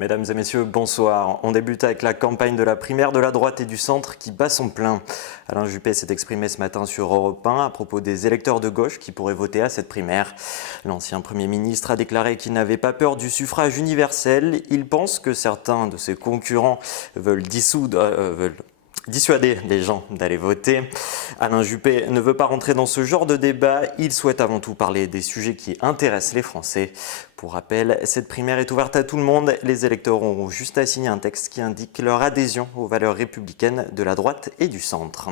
Mesdames et messieurs, bonsoir. On débute avec la campagne de la primaire de la droite et du centre qui bat son plein. Alain Juppé s'est exprimé ce matin sur Europe 1 à propos des électeurs de gauche qui pourraient voter à cette primaire. L'ancien Premier ministre a déclaré qu'il n'avait pas peur du suffrage universel. Il pense que certains de ses concurrents veulent dissuader les gens d'aller voter. Alain Juppé ne veut pas rentrer dans ce genre de débat, il souhaite avant tout parler des sujets qui intéressent les Français. Pour rappel, cette primaire est ouverte à tout le monde. Les électeurs auront juste à signer un texte qui indique leur adhésion aux valeurs républicaines de la droite et du centre.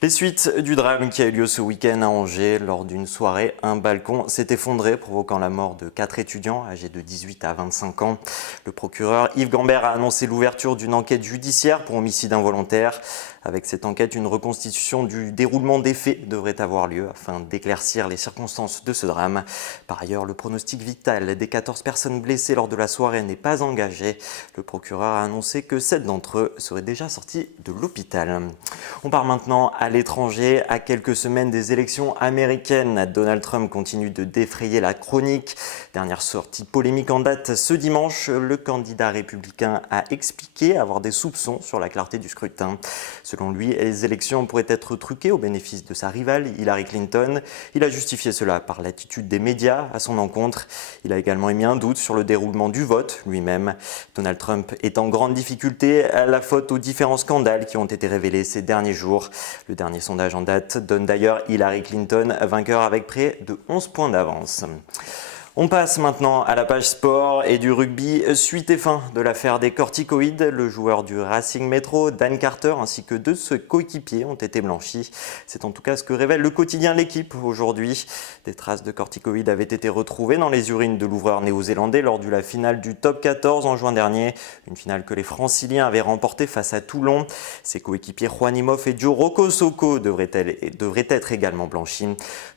Les suites du drame qui a eu lieu ce week-end à Angers. Lors d'une soirée, un balcon s'est effondré, provoquant la mort de 4 étudiants âgés de 18 à 25 ans. Le procureur Yves Gambert a annoncé l'ouverture d'une enquête judiciaire pour homicide involontaire. Avec cette enquête, une reconstitution du déroulement des faits devrait avoir lieu afin d'éclaircir les circonstances de ce drame. Par ailleurs, le pronostic vital des 14 personnes blessées lors de la soirée n'est pas engagé. Le procureur a annoncé que 7 d'entre eux seraient déjà sortis de l'hôpital. On part maintenant à l'étranger. À quelques semaines des élections américaines, Donald Trump continue de défrayer la chronique. Dernière sortie polémique en date ce dimanche, le candidat républicain a expliqué avoir des soupçons sur la clarté du scrutin. Selon lui, les élections pourraient être truquées au bénéfice de sa rivale Hillary Clinton. Il a justifié cela par l'attitude des médias à son encontre. Il a également émis un doute sur le déroulement du vote lui-même. Donald Trump est en grande difficulté à la faute aux différents scandales qui ont été révélés ces derniers jours. Le dernier sondage en date donne d'ailleurs Hillary Clinton vainqueur avec près de 11 points d'avance. On passe maintenant à la page sport et du rugby. Suite et fin de l'affaire des corticoïdes. Le joueur du Racing Métro, Dan Carter, ainsi que deux de ses coéquipiers ont été blanchis. C'est en tout cas ce que révèle le quotidien L'Équipe aujourd'hui. Des traces de corticoïdes avaient été retrouvées dans les urines de l'ouvreur néo-zélandais lors de la finale du Top 14 en juin dernier. Une finale que les Franciliens avaient remportée face à Toulon. Ses coéquipiers Juan Imhoff et Joe Rokosoko devraient être également blanchis.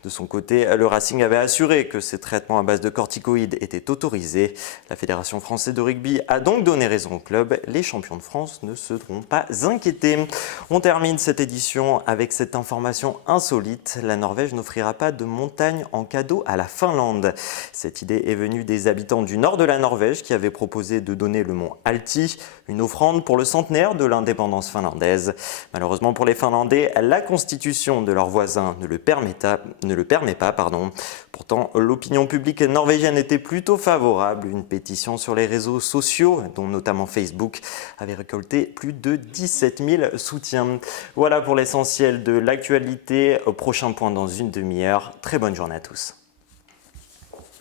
De son côté, le Racing avait assuré que ces traitements à base de corticoïdes étaient autorisés. La Fédération française de rugby a donc donné raison au club. Les champions de France ne seront pas inquiétés. On termine cette édition avec cette information insolite. La Norvège n'offrira pas de montagne en cadeau à la Finlande. Cette idée est venue des habitants du nord de la Norvège qui avaient proposé de donner le mont Alti, une offrande pour le centenaire de l'indépendance finlandaise. Malheureusement pour les Finlandais, la constitution de leurs voisins ne le permet pas. Pourtant, l'opinion publique norvégienne était plutôt favorable. Une pétition sur les réseaux sociaux, dont notamment Facebook, avait récolté plus de 17 000 soutiens. Voilà pour l'essentiel de l'actualité. Au prochain point dans une demi-heure. Très bonne journée à tous.